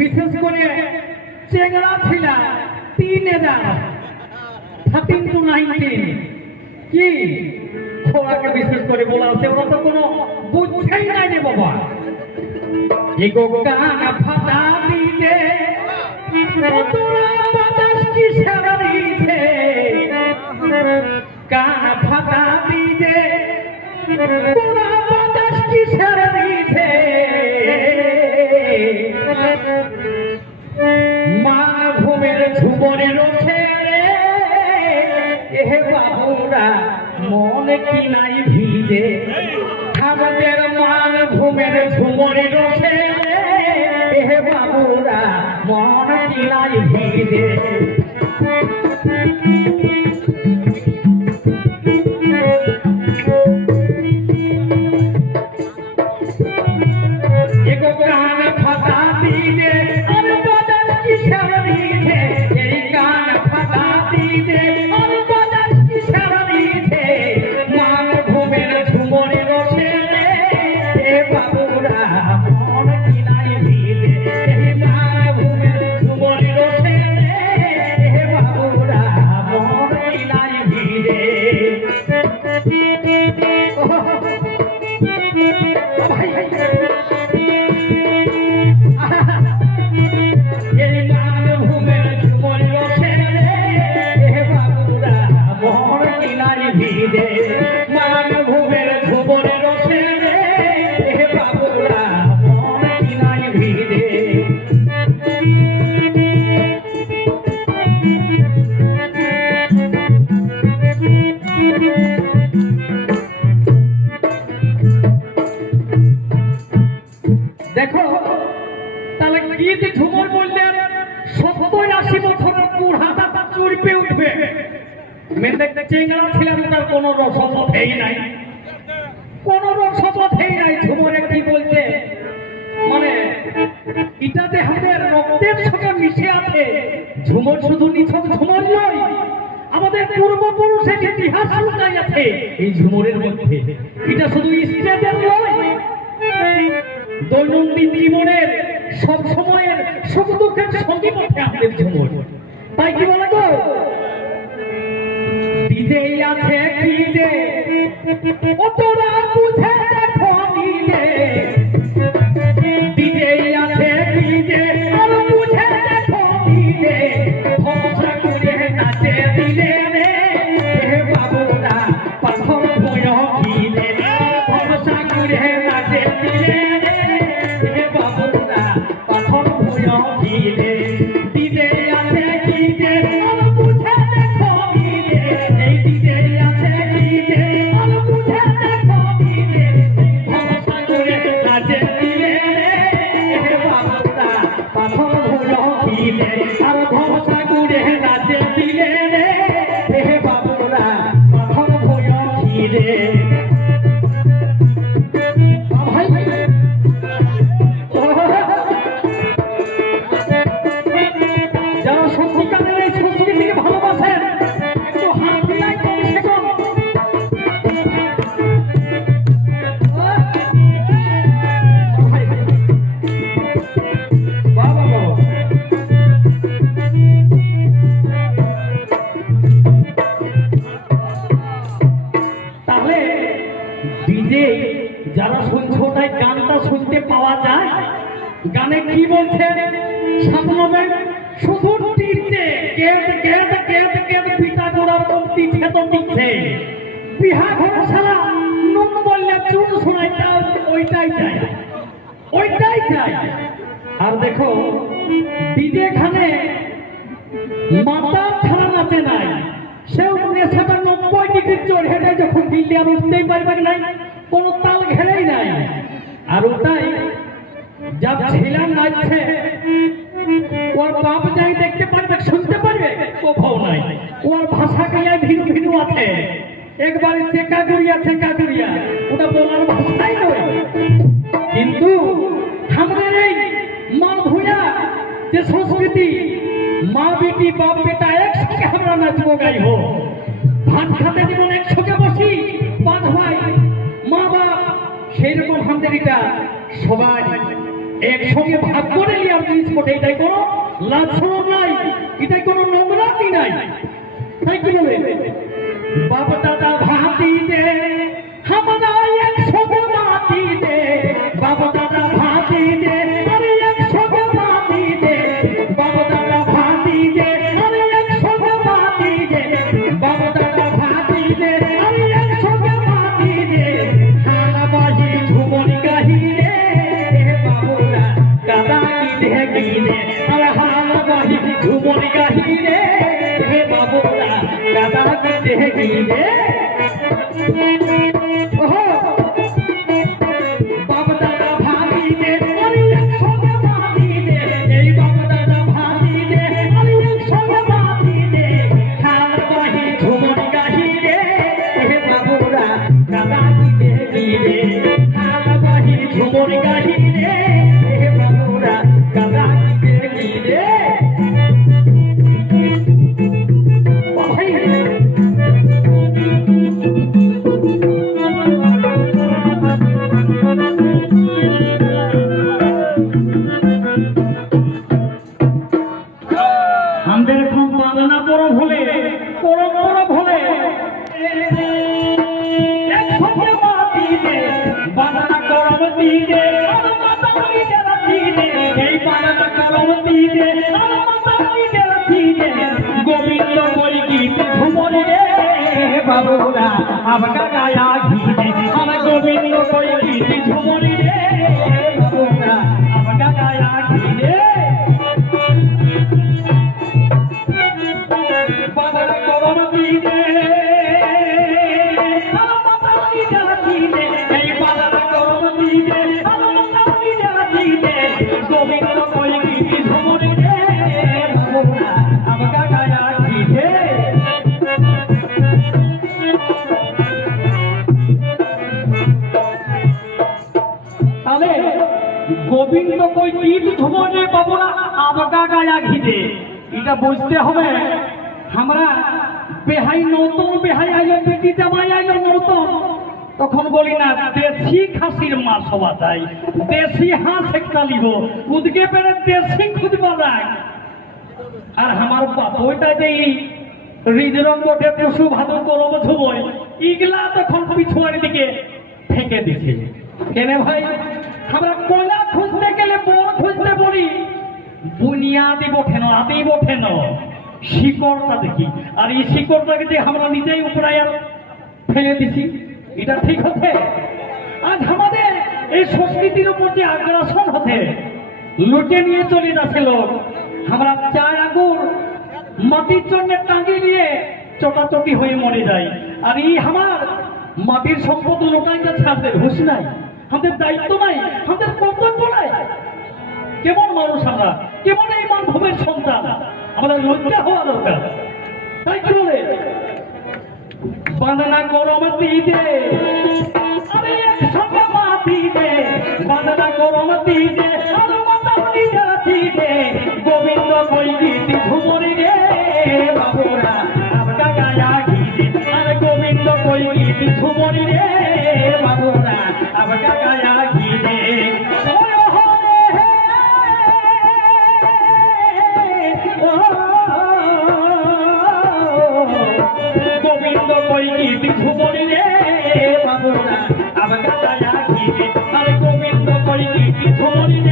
বিশেষ করে চেংড়া ছিলা তিন হাজার। থার্টিন টু নাইনটিন কি? ওরাকে বিশেষ করে বলা হচ্ছে ওরা তো কোনো বুঝছেই নাই রে বাবা। এগো গান ফাটা দিতে তোরা বাতাস কি সারা দিতে গান ফাটা দিতে তোরা মন কি নাই ভিজে? আমাদের মান ঘুমের ঝুমরে রসে। এ বাবুরা, মন কি নাই ভিজে? চেংড়া ছিলাম বলছে? মানে এটাতে আমাদের রক্তের ঝুমর শুধু নয়, আমাদের পূর্বপুরুষের ইতিহাস আছে, এই ঝুমরের মধ্যে। এটা শুধু স্টেজের নয়, দৈনন্দিন জীবনের, সব সময়ের সুখ দুঃখের সঙ্গী পথে আমাদের ঝুমর। তাই কি বলে গো? ডিজে আছে তোরা বুঝে দেখো নিজে। ডিজে আছে ডিজে আর বুঝে নিজে। যারা গানটা শুনতে পাওয়া যায়। গানে কি বলছে? সামনে শুধু টিরছে কেত কেত কেত কেত পিতা গোড়ার কমতি ছেত দিচ্ছে। বিহা ঘরে সারা নুন বললে চুন শোনাই তাও ওইটাই চাই। ওইটাই চাই। আর দেখো, ডিজে খানে মাথা ছাড়া নাচে নাই। সেও নেশাটা নব্বই ডিগ্রির চোর, হেঁটে যখন দিল্লি আর উঠতেই পারবে নাই। কোনো আর ওটাই, যা ছেলা নাচছে ওর বাপ যাই দেখতে পারবে, শুনতে পারবে, কোথাও নাই। ওর ভাষা গাইয়া ভিনু ভিনু আছে। একবারে চেকা গড়িয়া চেকা গড়িয়া ওটা বলার ভাষাই নয়। কিন্তু আমাদের এই মান ভুয়া যে সংস্কৃতি, মা বেটি, বাপ বেটা একসঙ্গে আমরা নাচবো গাইব ভাত খাতে যেমন একসঙ্গে বসি পাঁচ ভাই। সেই রকম হামদারিটা সবাই একসঙ্গে ভাগ করে নিয়ে জিনিস কোটে, এটাই কোনো লাজ নাই, এটাই কোনো নোংরামি নাই। তাই কি বলে? বাবা দাদা ভাতি দে আমরা কাদা কি আমাদের আবকা গায়া ঘিরে আমার গোবিন্দ বই গীত ঝুমরি তখন বলি না, দেশি খাসির হওয়া দেশি হাঁস একটা লিব উদকে পেরে দেশি খুদবা যায়। আর আমার ওইটা যে বটে পশু ভাদু করব ছবই ইগলা তখন পিছুয়ার দিকে ফেঁকে দিছে। কেন ভাই, আমরা খুঁজতে গেলে বুনিয়াদি বঠেন আদি বঠেন শিকড়টা দেখি। আর এই শিকড়টাকে যে আমরা নিজেই উপরাই আর ফেলে দিছি। এটা ঠিক হচ্ছে? আজ আমাদের এই সংস্কৃতির উপর যে আগ্রাসন হচ্ছে, লুটে নিয়ে চলে যাচ্ছে লোক। আমরা চার আগুন মাটির জন্য টাঙ্গি নিয়ে চটাচটি হয়ে মরে যাই। আর এই আমার মাটির সম্পদ লোটাই যাচ্ছে হুশ নাই। আমাদের দায়িত্ব নাই, আমাদের কর্তব্য নাই। কেমন মানুষ আমরা? কেমন এই মানভূমের সন্তান? আমাদের লজ্জা হওয়া দরকার। তাই কি বলে? বাঁধনা গরম দিতে মাতি বাঁধনা গরম দিতে আর মাতালি যাচ্ছিতে গোবিন্দ কই দিতে কই গীতি ঝুমরি রে বাবুরা আমটা গায়া গীতি আর গীতি ঝুমরি রে